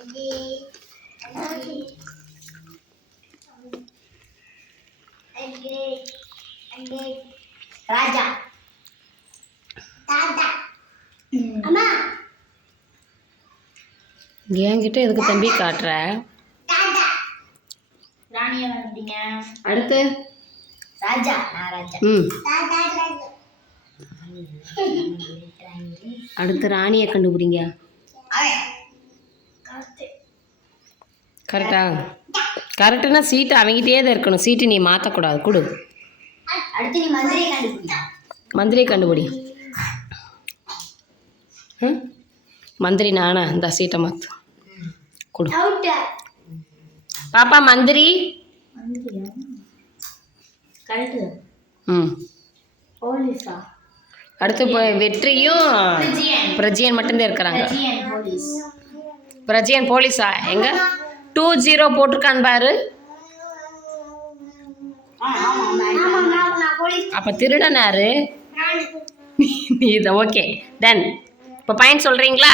ராஜா அம்மா என்கிட்ட எதுக்கு தம்பி காட்டுற? ராணியா வந்துட்டீங்க. அடுத்து ராஜா நான் ராஜா. அடுத்து ராணியை கண்டுபிடிங்க. கரெக்டா? கரெக்டுனா சீட்டு அவங்ககிட்டே தான் இருக்கணும். சீட்டு நீ மாற்றக்கூடாது. கொடு. அடுத்து நீ மந்திரியை கண்டுபிடி. மந்திரியை கண்டுபிடி. மந்திரி நானா? இந்த சீட்டை மாற்று. கொடு. பாப்பா மந்திரி. போலீஸா? அடுத்து இப்போ வெற்றியும் பிரஜியன் மட்டும்தான் இருக்கிறாங்க. பிரஜியன் போலீஸா? எங்க 20 போட்டிருக்கான் பாரு. அப்போ திருடனாரு நீ இதை. Okay done. இப்போ பாயிண்ட் சொல்கிறீங்களா?